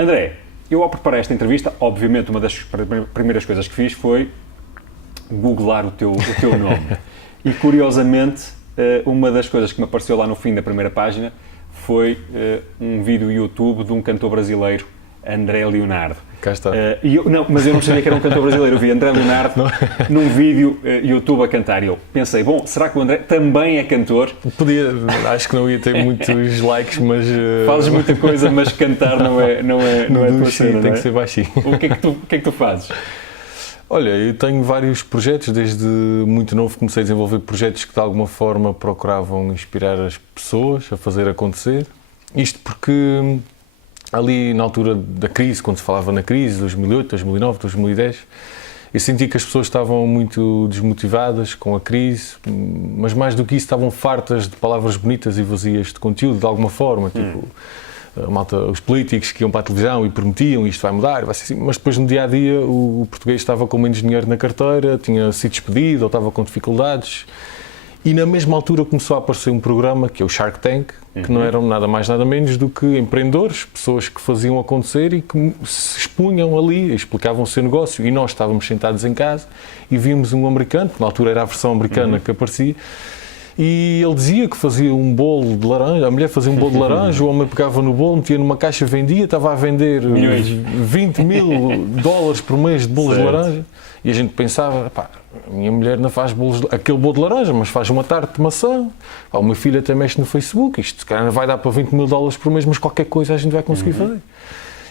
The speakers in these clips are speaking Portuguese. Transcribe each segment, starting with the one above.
André, eu ao preparar esta entrevista, obviamente uma das primeiras coisas que fiz foi googlar o teu nome. E curiosamente, uma das coisas que me apareceu lá no fim da primeira página foi um vídeo YouTube de um cantor brasileiro, André Leonardo. Cá está. Mas eu não sabia que era um cantor brasileiro. Eu vi André Leonardo num vídeo YouTube a cantar. E eu pensei, bom, será que o André também é cantor? Acho que não ia ter muitos likes, mas... Fazes muita coisa, mas cantar não é a tua cena, tem que ser baixinho. O que é que tu fazes? Olha, eu tenho vários projetos, desde muito novo comecei a desenvolver projetos que de alguma forma procuravam inspirar as pessoas a fazer acontecer. Isto porque ali na altura da crise, quando se falava na crise, 2008, 2009, 2010, eu senti que as pessoas estavam muito desmotivadas com a crise, mas mais do que isso estavam fartas de palavras bonitas e vazias de conteúdo de alguma forma, tipo... os políticos que iam para a televisão e prometiam isto vai mudar, vai ser assim, mas depois no dia-a-dia o português estava com menos dinheiro na carteira, tinha sido despedido ou estava com dificuldades e na mesma altura começou a aparecer um programa que é o Shark Tank, que não eram nada mais nada menos do que empreendedores, pessoas que faziam acontecer e que se expunham ali, explicavam o seu negócio e nós estávamos sentados em casa e víamos um americano, que na altura era a versão americana que aparecia. E ele dizia que fazia um bolo de laranja, a mulher fazia um bolo de laranja, o homem pegava no bolo, metia numa caixa, vendia, estava a vender milhões. 20 mil dólares por mês de bolos de laranja. E a gente pensava, pá, a minha mulher não faz aquele bolo de laranja, mas faz uma tarte de maçã. Pá, o meu filho até mexe no Facebook, isto cara, vai dar para 20 mil dólares por mês, mas qualquer coisa a gente vai conseguir fazer.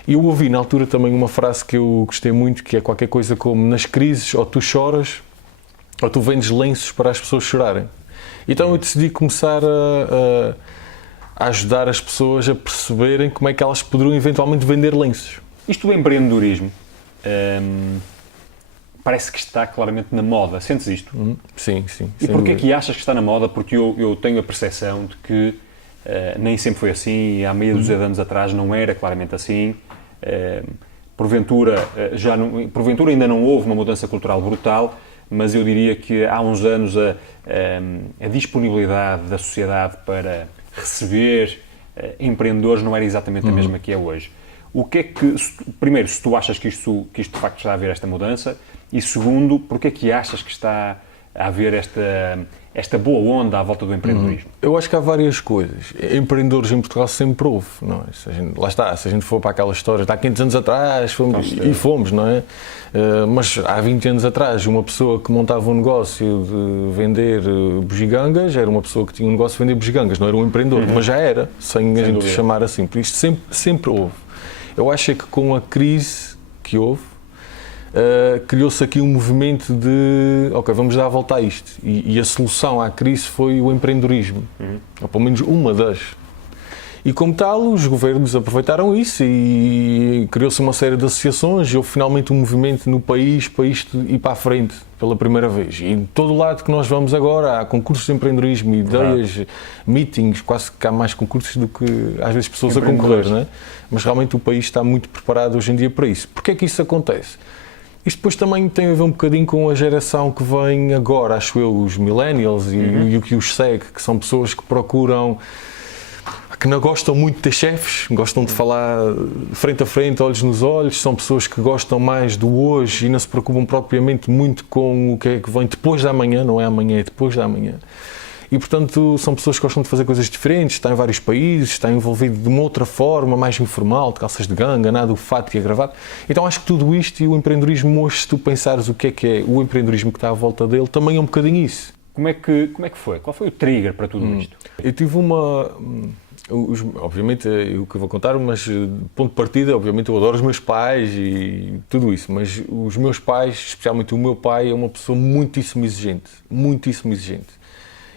E eu ouvi na altura também uma frase que eu gostei muito, que é qualquer coisa como, nas crises, ou tu choras, ou tu vendes lenços para as pessoas chorarem. Então eu decidi começar a ajudar as pessoas a perceberem como é que elas poderiam eventualmente vender lenços. Isto do empreendedorismo parece que está claramente na moda. Sentes isto? Sim, sim. E porquê que achas que está na moda? Porque eu tenho a percepção de que nem sempre foi assim e há meia dúzia de anos atrás não era claramente assim. Porventura ainda não houve uma mudança cultural brutal, mas eu diria que há uns anos a disponibilidade da sociedade para receber empreendedores não era exatamente a mesma que é hoje. O que é que, primeiro, se tu achas que isto de facto está a haver esta mudança, e segundo, porque é que achas que está a haver esta boa onda à volta do empreendedorismo? Eu acho que há várias coisas. Empreendedores em Portugal sempre houve, não é? Lá está, se a gente for para aquela história de há 500 anos atrás, fomos, não é? Mas há 20 anos atrás, uma pessoa que montava um negócio de vender bugigangas, era uma pessoa que tinha um negócio de vender bugigangas, não era um empreendedor, mas já era, sem a gente chamar assim. Por isto sempre houve. Eu acho que com a crise que houve, criou-se aqui um movimento de, ok, vamos dar a volta a isto. E a solução à crise foi o empreendedorismo, ou pelo menos uma das. E como tal, os governos aproveitaram isso e criou-se uma série de associações e houve finalmente um movimento no país para isto ir para a frente pela primeira vez. E em todo o lado que nós vamos agora, há concursos de empreendedorismo, ideias, meetings, quase que há mais concursos do que às vezes pessoas a concorrer, não é? Mas realmente o país está muito preparado hoje em dia para isso. Porquê é que isso acontece? Isto depois também tem a ver um bocadinho com a geração que vem agora, acho eu, os millennials e o que os segue, que são pessoas que procuram, que não gostam muito de ter chefes, gostam de falar frente a frente, olhos nos olhos, são pessoas que gostam mais do hoje e não se preocupam propriamente muito com o que é que vem depois da manhã, não é amanhã, é depois da manhã. E, portanto, são pessoas que gostam de fazer coisas diferentes, estão em vários países, estão envolvidos de uma outra forma, mais informal, de calças de ganga, nada, o fato e a gravata. Então, acho que tudo isto e o empreendedorismo hoje, se tu pensares o que é o empreendedorismo que está à volta dele, também é um bocadinho isso. Como é que foi? Qual foi o trigger para tudo isto? Eu tive obviamente, é o que eu vou contar, mas ponto de partida, obviamente, eu adoro os meus pais e tudo isso, mas os meus pais, especialmente o meu pai, é uma pessoa muitíssimo exigente, muitíssimo exigente.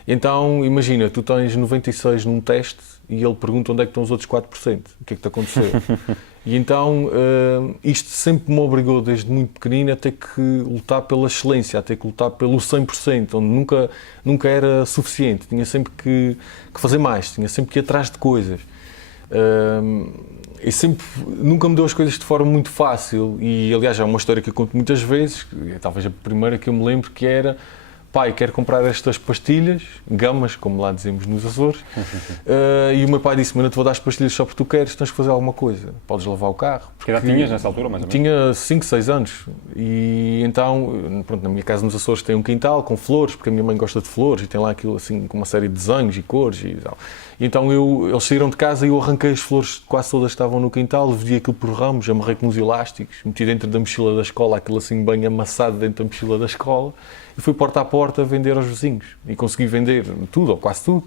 Então, imagina, tu tens 96 num teste e ele pergunta onde é que estão os outros 4%, o que é que te aconteceu? E então, isto sempre me obrigou, desde muito pequenino, a ter que lutar pela excelência, a ter que lutar pelo 100%, onde nunca era suficiente, tinha sempre que fazer mais, tinha sempre que ir atrás de coisas. E nunca me deu as coisas de forma muito fácil e, aliás, é uma história que eu conto muitas vezes, talvez a primeira que eu me lembro, que era pai, quero comprar estas pastilhas, gamas, como lá dizemos nos Açores, e o meu pai disse-me, não te vou dar as pastilhas só porque tu queres, tens que fazer alguma coisa, podes lavar o carro. Que idade tinhas nessa altura, mais ou menos? Tinha 5, 6 anos, e então, pronto, na minha casa nos Açores tem um quintal com flores, porque a minha mãe gosta de flores, e tem lá aquilo assim, com uma série de desenhos e cores e tal. E então eles saíram de casa e eu arranquei as flores, quase todas estavam no quintal, vendi aquilo por ramos, amarrei com uns elásticos, meti dentro da mochila da escola, aquilo assim bem amassado dentro da mochila da escola, e fui porta a porta vender aos vizinhos. E consegui vender tudo, ou quase tudo.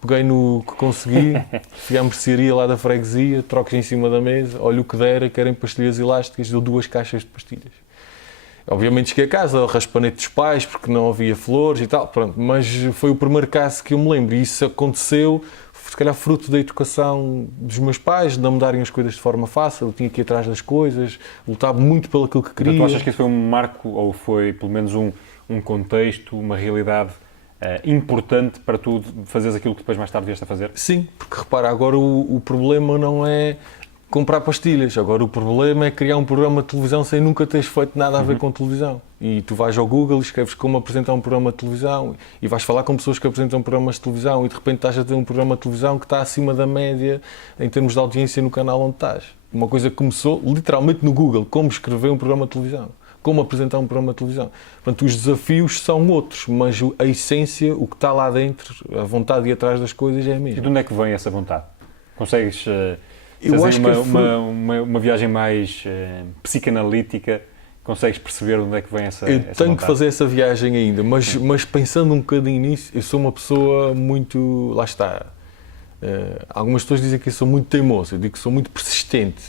Peguei no que consegui, fui à mercearia lá da freguesia, trocos em cima da mesa, olha o que dera, querem pastilhas elásticas, deu 2 caixas de pastilhas. Obviamente cheguei a casa, raspanete dos pais, porque não havia flores e tal, pronto, mas foi o primeiro caso que eu me lembro, e isso aconteceu, se calhar fruto da educação dos meus pais, de não me darem as coisas de forma fácil, eu tinha que ir atrás das coisas, lutava muito pelo aquilo que queria. Então, tu achas que isso foi um marco, ou foi pelo menos um contexto, uma realidade importante para tu fazeres aquilo que depois mais tarde vieste a fazer? Sim, porque repara, agora o problema não é comprar pastilhas, agora o problema é criar um programa de televisão sem nunca teres feito nada a ver com televisão. E tu vais ao Google e escreves como apresentar um programa de televisão e vais falar com pessoas que apresentam programas de televisão e de repente estás a ter um programa de televisão que está acima da média em termos de audiência no canal onde estás. Uma coisa que começou literalmente no Google, como escrever um programa de televisão, como apresentar um programa de televisão. Portanto, os desafios são outros, mas a essência, o que está lá dentro, a vontade de ir atrás das coisas é a mesma. E de onde é que vem essa vontade? Consegues fazer uma viagem mais psicanalítica? Consegues perceber onde é que vem essa Eu vontade? tenho que fazer essa viagem ainda, mas pensando um bocadinho nisso, eu sou uma pessoa muito... Lá está. Algumas pessoas dizem que eu sou muito teimoso, eu digo que sou muito persistente.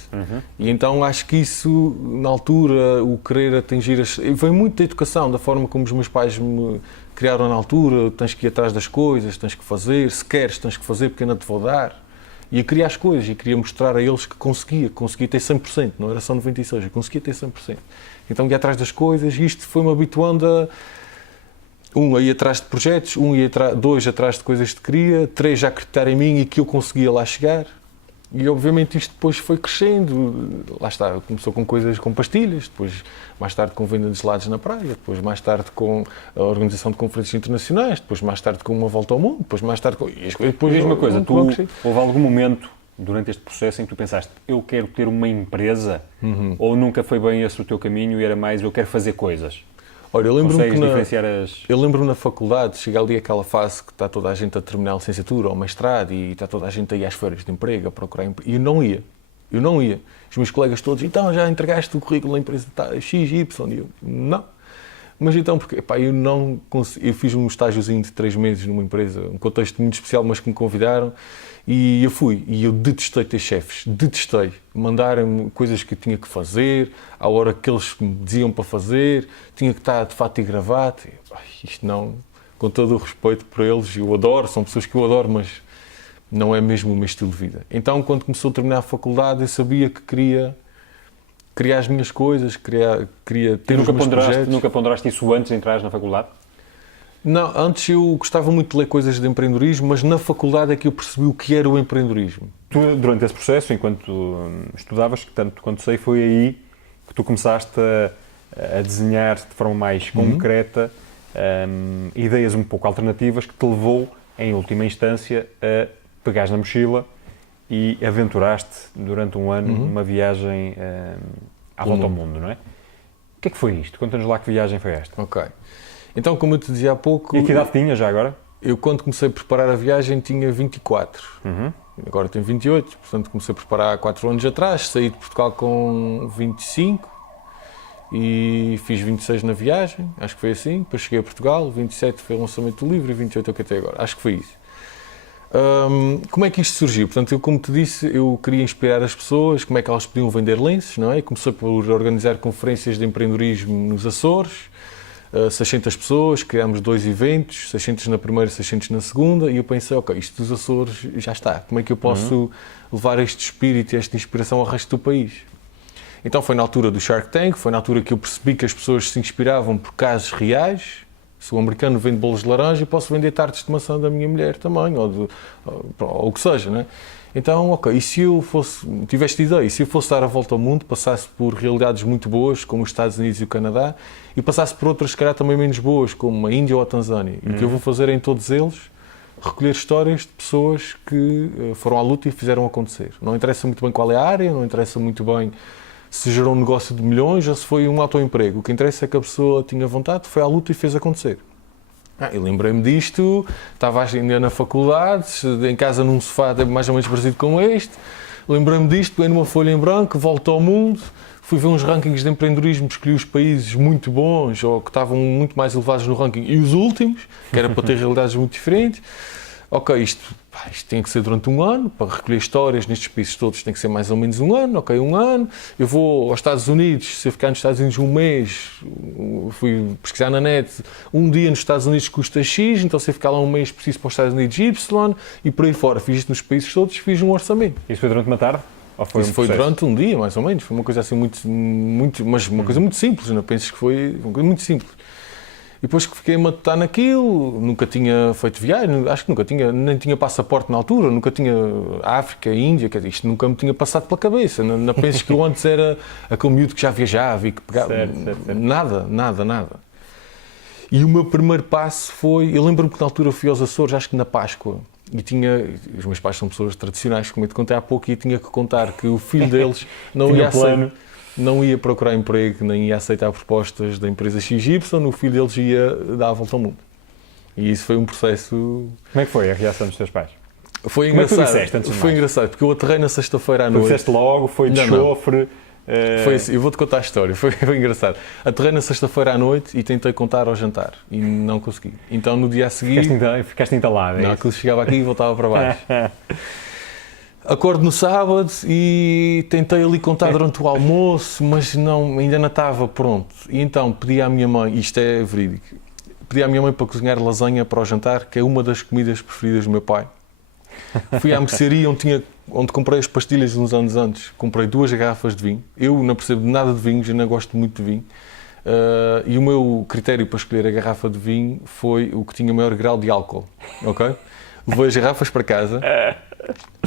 E então acho que isso, na altura, o querer atingir... Vem muito da educação, da forma como os meus pais me criaram na altura, tens que ir atrás das coisas, tens que fazer, se queres tens que fazer porque eu não te vou dar. E eu queria as coisas, e queria mostrar a eles que conseguia ter 100%, não era só 96%, eu conseguia ter 100%. Então ia atrás das coisas e isto foi-me habituando a ir atrás de projetos, 2 atrás de coisas que queria, 3 a acreditar em mim e que eu conseguia lá chegar. E obviamente isto depois foi crescendo, lá está, começou com coisas com pastilhas, depois mais tarde com venda de gelados na praia, depois mais tarde com a organização de conferências internacionais, depois mais tarde com uma volta ao mundo, depois mais tarde com... Depois diz uma coisa, houve algum momento durante este processo em que tu pensaste, eu quero ter uma empresa, ou nunca foi bem esse o teu caminho e era mais, eu quero fazer coisas? Olha, eu lembro-me Eu lembro-me na faculdade, chega ali aquela fase que está toda a gente a terminar a licenciatura ou mestrado e está toda a gente a ir às feiras de emprego, a procurar emprego. E eu não ia. Os meus colegas todos, então já entregaste o currículo na empresa X, Y? E eu, não. Mas então, porque eu não consegui, eu fiz um estágiozinho de 3 meses numa empresa, um contexto muito especial, mas que me convidaram, e eu fui, e eu detestei ter chefes, detestei, mandarem-me coisas que eu tinha que fazer, à hora que eles me diziam para fazer, tinha que estar de fato e gravata, isto não, com todo o respeito por eles, eu adoro, são pessoas que eu adoro, mas não é mesmo o meu estilo de vida. Então, quando começou a terminar a faculdade, eu sabia que queria criar as minhas coisas, queria ter os meus projetos. Nunca ponderaste isso antes de entrares na faculdade? Não, antes eu gostava muito de ler coisas de empreendedorismo, mas na faculdade é que eu percebi o que era o empreendedorismo. Tu, durante esse processo, enquanto estudavas, que tanto quanto sei, foi aí que tu começaste a desenhar de forma mais concreta ideias um pouco alternativas que te levou, em última instância, a pegares na mochila e aventuraste durante um ano uma viagem à volta ao mundo, não é? O que é que foi isto? Conta-nos lá que viagem foi esta. Ok. Então, como eu te dizia há pouco... E que idade tinha já agora? Eu, quando comecei a preparar a viagem, tinha 24. Agora tenho 28, portanto comecei a preparar há 4 anos atrás, saí de Portugal com 25 e fiz 26 na viagem, acho que foi assim, depois cheguei a Portugal, 27 foi o lançamento do livro e 28 é o que até agora, acho que foi isso. Como é que isto surgiu? Portanto, eu, como te disse, eu queria inspirar as pessoas, como é que elas podiam vender lenços, não é? Comecei por organizar conferências de empreendedorismo nos Açores, 600 pessoas, criámos 2 eventos, 600 na primeira e 600 na segunda, e eu pensei, ok, isto dos Açores já está, como é que eu posso levar este espírito e esta inspiração ao resto do país? Então foi na altura do Shark Tank, foi na altura que eu percebi que as pessoas se inspiravam por casos reais, Se o americano vende bolos de laranja, eu posso vender tartes de maçã da minha mulher também, ou o que seja, né? Então, ok, e se eu tiveste ideia, e se eu fosse dar a volta ao mundo, passasse por realidades muito boas, como os Estados Unidos e o Canadá, e passasse por outras, se calhar, também menos boas, como a Índia ou a Tanzânia. E o que eu vou fazer em todos eles, recolher histórias de pessoas que foram à luta e fizeram acontecer. Não interessa muito bem qual é a área, não interessa muito bem se gerou um negócio de milhões ou se foi um autoemprego. O que interessa é que a pessoa tinha vontade, foi à luta e fez acontecer. Eu lembrei-me disto, estava ainda na faculdade, em casa num sofá mais ou menos parecido com este, lembrei-me disto, peguei numa folha em branco, volto ao mundo, fui ver uns rankings de empreendedorismo, escolhi os países muito bons ou que estavam muito mais elevados no ranking e os últimos, que era para ter realidades muito diferentes. Ok, isto tem que ser durante um ano, para recolher histórias nestes países todos tem que ser mais ou menos um ano, ok, um ano. Eu vou aos Estados Unidos, se eu ficar nos Estados Unidos um mês, fui pesquisar na net, um dia nos Estados Unidos custa X, então se eu ficar lá um mês preciso para os Estados Unidos Y, e por aí fora. Fiz isto nos países todos, fiz um orçamento. Isso foi durante uma tarde? Ou foi Isso foi durante um dia, mais ou menos. Foi uma coisa assim mas uma coisa muito simples, não penses que foi uma coisa muito simples. E depois que fiquei a matutar naquilo, nunca tinha feito viagem, acho que nem tinha passaporte na altura, nunca tinha África, Índia, quer dizer, isto nunca me tinha passado pela cabeça. Não penses que eu antes era aquele miúdo que já viajava e que pegava. Certo. Nada. E o meu primeiro passo foi, eu lembro-me que na altura eu fui aos Açores, acho que na Páscoa, e os meus pais são pessoas tradicionais, como eu te contei há pouco, e tinha que contar que o filho deles não ia procurar emprego, nem ia aceitar propostas da empresa XY, o filho deles ia dar a volta ao mundo. E isso foi um processo... Como é que foi a reação dos teus pais? Foi Como engraçado. É que tu disseste, antes de foi mais? engraçado, porque eu aterrei na sexta-feira à noite. Tu disseste logo, foi de chofre... Foi assim, eu vou-te contar a história, foi engraçado. Aterrei na sexta-feira à noite e tentei contar ao jantar e não consegui. Então no dia a seguir... Ficaste entalado, é não, isso? aquilo chegava aqui e voltava para baixo. Acordo no sábado e tentei ali contar durante o almoço, mas ainda não estava pronto. E então pedi à minha mãe, isto é verídico, pedi à minha mãe para cozinhar lasanha para o jantar, que é uma das comidas preferidas do meu pai. Fui à mercearia onde comprei as pastilhas uns anos antes, comprei 2 garrafas de vinho. Eu não percebo nada de vinhos, eu não gosto muito de vinho. E o meu critério para escolher a garrafa de vinho foi o que tinha maior grau de álcool, ok? Levei as garrafas para casa.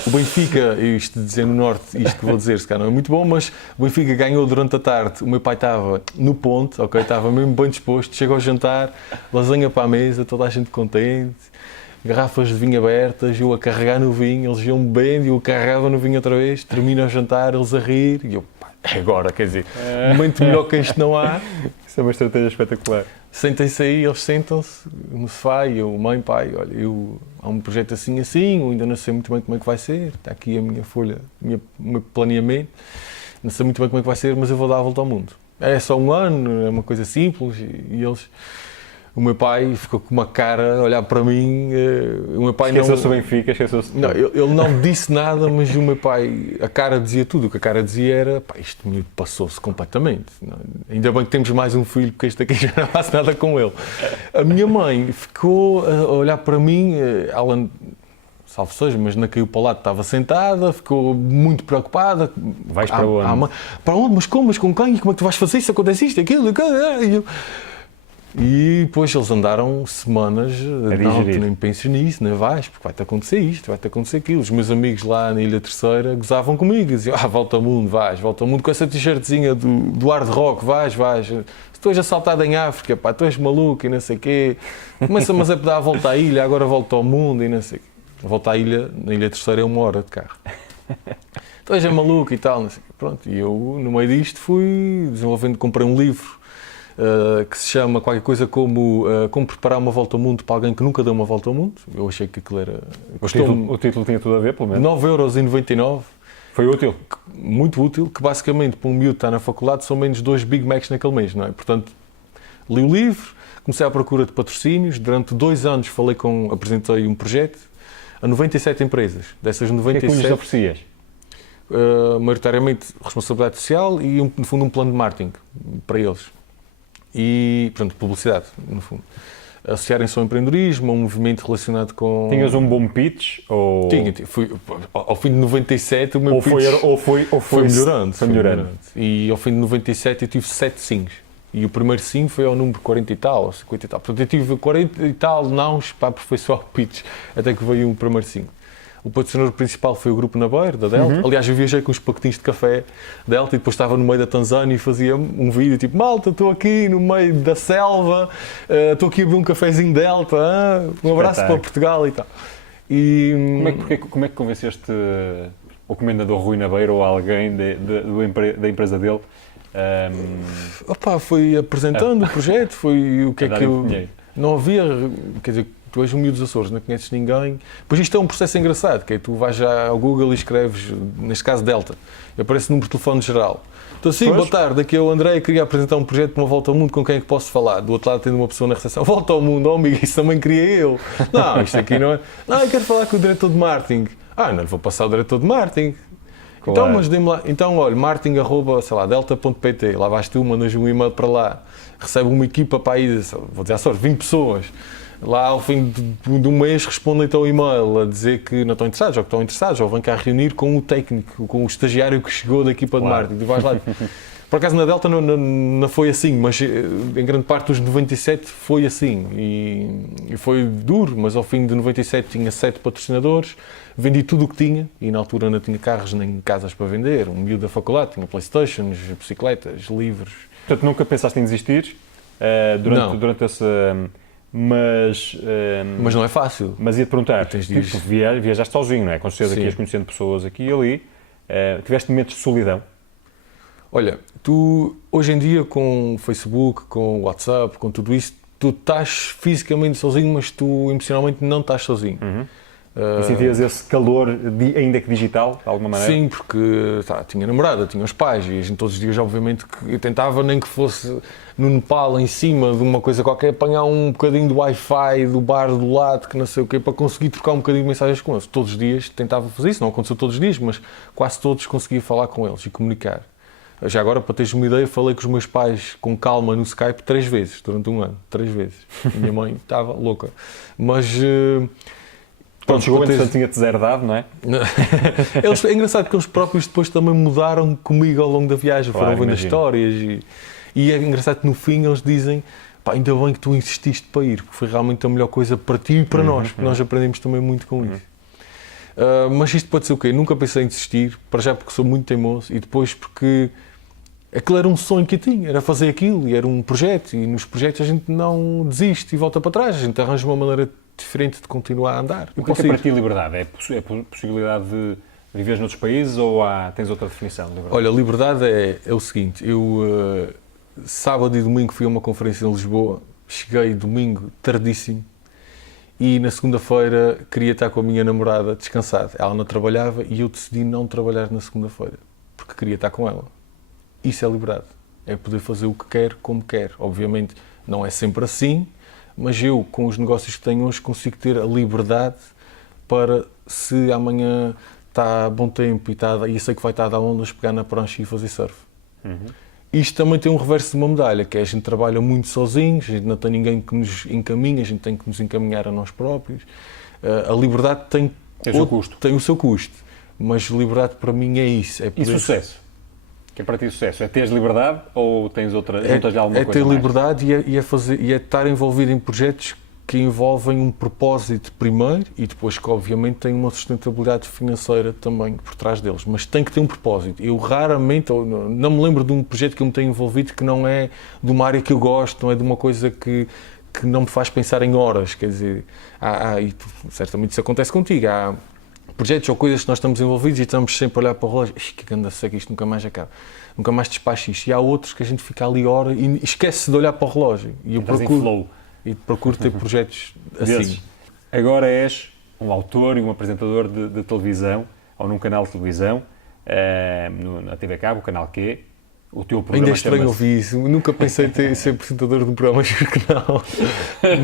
O Benfica, isto dizer no Norte, isto que vou dizer, se calhar não é muito bom, mas o Benfica ganhou durante a tarde. O meu pai estava no ponto, ok? Estava mesmo bem disposto. Chega ao jantar, lasanha para a mesa, toda a gente contente, garrafas de vinho abertas, eu a carregar no vinho, eles iam bebendo e eu carregava no vinho outra vez. Termina o jantar, eles a rir e eu, pá, é agora, quer dizer, momento melhor que isto não há. Isso é uma estratégia espetacular. Sentem-se aí, eles sentam-se no sofá e eu, mãe, pai, olha, há um projeto assim, eu ainda não sei muito bem como é que vai ser, está aqui a minha folha, o meu planeamento, não sei muito bem como é que vai ser, mas eu vou dar a volta ao mundo. É só um ano, é uma coisa simples e eles... O meu pai ficou com uma cara a olhar para mim, o meu pai esqueceu-se do Benfica, esqueceu-se... Não, ele não disse nada, mas o meu pai, a cara dizia tudo. O que a cara dizia era, pá, isto miúdo passou-se completamente. Ainda bem que temos mais um filho, porque este aqui já não faço nada com ele. A minha mãe ficou a olhar para mim, ela, salvo seja, mas não caiu para o lado, estava sentada, ficou muito preocupada. Vais para onde? Para onde? Mas como? Mas com quem? Como é que tu vais fazer isso? Acontece isto, aquilo? E depois eles andaram semanas, não, tu nem penses nisso, nem vais, porque vai-te acontecer isto, vai-te acontecer aquilo. Os meus amigos lá na Ilha Terceira gozavam comigo, diziam, volta ao mundo, volta ao mundo com essa t-shirtzinha do hard rock, vais. Se tu és assaltado em África, pá, tu és maluco e não sei o quê. Começa-mas a dar a volta à ilha, agora volta ao mundo e não sei o quê. A volta à ilha, na Ilha Terceira é 1 hora de carro. Tu és maluco e tal, não sei o quê. Pronto, e eu, no meio disto, fui desenvolvendo, comprei um livro que se chama qualquer coisa como preparar uma volta ao mundo para alguém que nunca deu uma volta ao mundo. Eu achei que aquilo era... O título tinha tudo a ver, pelo menos. 9,99€. Foi útil? Muito útil, que basicamente para um miúdo que está na faculdade são menos 2 Big Macs naquele mês, não é? Portanto, li o livro, comecei à procura de patrocínios, durante 2 anos apresentei um projeto a 97 empresas. Dessas 97... O que é que lhes oferecias? Maioritariamente responsabilidade social e, no fundo, um plano de marketing para eles. E, portanto, publicidade, no fundo. Associarem-se ao empreendedorismo, a um movimento relacionado com... Tinhas um bom pitch? Ou... Tinha. Ao fim de 97 o meu pitch foi melhorando. E ao fim de 97 eu tive 7 sims. E o primeiro sim foi ao número 40 e tal, ou 50 e tal. Portanto, eu tive 40 e tal nãos para aperfeiçoar o pitch, até que veio o primeiro sim. O patrocinador principal foi o Grupo Nabeiro, da Delta. Aliás, eu viajei com uns pacotinhos de café Delta e depois estava no meio da Tanzânia e fazia um vídeo tipo: malta, estou aqui no meio da selva, estou aqui a beber um cafezinho Delta, um abraço para Portugal e tal. E, como é que convenceste o comendador Rui Nabeiro ou alguém da empresa dele? Foi apresentando o projeto, foi o que é que eu... Dinheiro. Não havia, quer dizer, tu és um miúdo dos Açores, não conheces ninguém. Pois isto é um processo engraçado, que é tu vais já ao Google e escreves, neste caso Delta, e aparece o número de telefone geral. Então assim, boa tarde, aqui é o André, queria apresentar um projeto para uma volta ao mundo, com quem é que posso falar? Do outro lado tendo uma pessoa na recepção: volta ao mundo, amigo, isso também queria eu. Não, isto aqui não é... Não, eu quero falar com o diretor de marketing. Não lhe vou passar o diretor de marketing. Claro. Então, mas dê-me lá, então olha, marketing@delta.pt, lá vais tu, mandas um e-mail para lá, recebe uma equipa para aí, vou dizer à sorte, 20 pessoas. Lá ao fim de um mês respondem-te ao e-mail a dizer que não estão interessados, ou que estão interessados, ou vêm cá reunir com o técnico, com o estagiário que chegou da equipa de marketing. E vais lá. Por acaso na Delta não foi assim, mas em grande parte dos 97 foi assim. E foi duro, mas ao fim de 97 tinha 7 patrocinadores, vendi tudo o que tinha, e na altura não tinha carros nem casas para vender. Um miúdo da faculdade tinha Playstations, bicicletas, livros. Portanto, nunca pensaste em desistir durante essa... Mas não é fácil. Mas ia-te perguntar, tu viajaste sozinho, não é? Com certeza que ias conhecendo pessoas aqui e ali. Tiveste momentos de solidão? Olha, tu hoje em dia com o Facebook, com o WhatsApp, com tudo isso, tu estás fisicamente sozinho, mas tu emocionalmente não estás sozinho. E sentias esse calor, ainda que digital, de alguma maneira? Sim, porque tinha namorada, tinha os pais, e a gente todos os dias, obviamente, que eu tentava, nem que fosse no Nepal, em cima de uma coisa qualquer, apanhar um bocadinho do Wi-Fi do bar do lado, que não sei o quê, para conseguir trocar um bocadinho de mensagens com eles. Todos os dias tentava fazer isso, não aconteceu todos os dias, mas quase todos conseguia falar com eles e comunicar. Já agora, para teres uma ideia, falei com os meus pais com calma no Skype 3 vezes, durante um ano, 3 vezes. A minha mãe estava louca. Mas... Pronto, chegou, entretanto, tinha-te deserdado, não é? É engraçado porque eles próprios depois também mudaram comigo ao longo da viagem, foram vendo histórias e é engraçado que no fim eles dizem: ainda bem que tu insististe para ir, porque foi realmente a melhor coisa para ti e para nós, porque nós aprendemos também muito com isso. Mas isto pode ser o quê? Nunca pensei em desistir, para já porque sou muito teimoso e depois porque aquilo era um sonho que eu tinha, era fazer aquilo e era um projeto, e nos projetos a gente não desiste e volta para trás, a gente arranja uma maneira diferente de continuar a andar. O que é para ti liberdade? É a possibilidade de viveres noutros países ou tens outra definição de liberdade? Olha, liberdade é o seguinte, eu sábado e domingo fui a uma conferência em Lisboa, cheguei domingo tardíssimo e na segunda-feira queria estar com a minha namorada descansado. Ela não trabalhava e eu decidi não trabalhar na segunda-feira, porque queria estar com ela. Isso é liberdade, é poder fazer o que quer, como quer. Obviamente não é sempre assim, mas eu, com os negócios que tenho hoje, consigo ter a liberdade para, se amanhã está bom tempo e sei que vai estar a dar ondas, pegar na prancha e fazer surf. Isto também tem um reverso de uma medalha, que é a gente trabalha muito sozinhos, a gente não tem ninguém que nos encaminhe, a gente tem que nos encaminhar a nós próprios. A liberdade tem o seu custo, mas liberdade para mim é isso. É poder... E sucesso? Que é para ti sucesso? É teres liberdade ou tens outra, juntas de alguma coisa ter mais? Liberdade e é estar envolvido em projetos que envolvem um propósito primeiro e depois que obviamente tem uma sustentabilidade financeira também por trás deles, mas tem que ter um propósito. Eu raramente, não me lembro de um projeto que eu me tenho envolvido que não é de uma área que eu gosto, não é de uma coisa que não me faz pensar em horas, quer dizer, e certamente isso acontece contigo, há projetos ou coisas que nós estamos envolvidos e estamos sempre a olhar para o relógio, que ganda seca, isto nunca mais acaba, nunca mais despacho isto. E há outros que a gente fica ali hora e esquece de olhar para o relógio. E eu procuro ter projetos assim. Agora és um autor e um apresentador de televisão, ou num canal de televisão, na TV Cabo, o canal Q. O teu programa ainda é estranho ouvir isso, nunca pensei em ser apresentador de um programa, acho que não.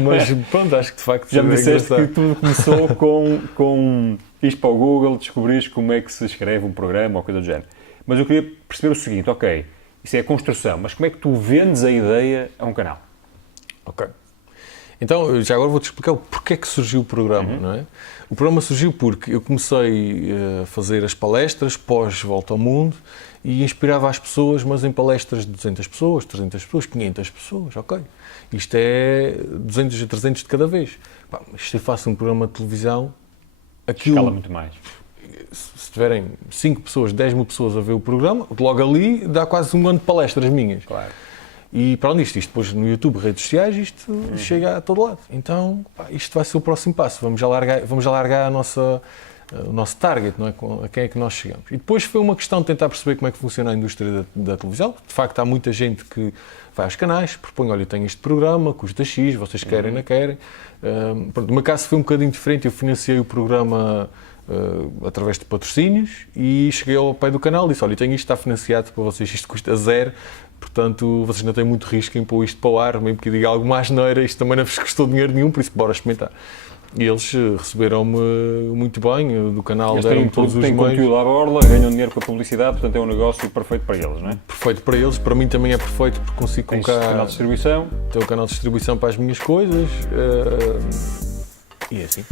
Mas pronto, acho que de facto já me disseste que tudo começou com ir para o Google, descobrires como é que se escreve um programa ou coisa do género. Mas eu queria perceber o seguinte, ok, isso é a construção, mas como é que tu vendes a ideia a um canal? Ok. Então, já agora vou-te explicar o porquê é que surgiu o programa, não é? O programa surgiu porque eu comecei a fazer as palestras pós-Volta ao Mundo e inspirava as pessoas, mas em palestras de 200 pessoas, 300 pessoas, 500 pessoas, ok. Isto é 200 a 300 de cada vez. Pá, mas se eu faço um programa de televisão, aquilo... Escala muito mais. Se tiverem 5 pessoas, 10 mil pessoas a ver o programa, logo ali dá quase um ano de palestras minhas. Claro. E para onde isto depois no YouTube, redes sociais, isto chega a todo lado. Então, pá, isto vai ser o próximo passo. Vamos alargar o nosso target, não é? A quem é que nós chegamos. E depois foi uma questão de tentar perceber como é que funciona a indústria da televisão. De facto, há muita gente que vai aos canais, propõe, olha, eu tenho este programa, custa X, vocês querem, não querem. Pronto, o meu caso foi um bocadinho diferente, eu financiei o programa através de patrocínios e cheguei ao pé do canal e disse, olha, tenho isto, está financiado para vocês, isto custa zero, portanto vocês não têm muito risco em pôr isto para o ar, mesmo que eu diga algo mais asneira, isto também não vos custou dinheiro nenhum, por isso bora experimentar. E eles receberam-me muito bem, do canal deram-me todos os meios. Têm conteúdo à borla, ganham dinheiro com a publicidade, portanto é um negócio perfeito para eles, não é? Perfeito para eles, para mim também é perfeito porque consigo colocar... canal de distribuição. Tenho um canal de distribuição para as minhas coisas e é assim.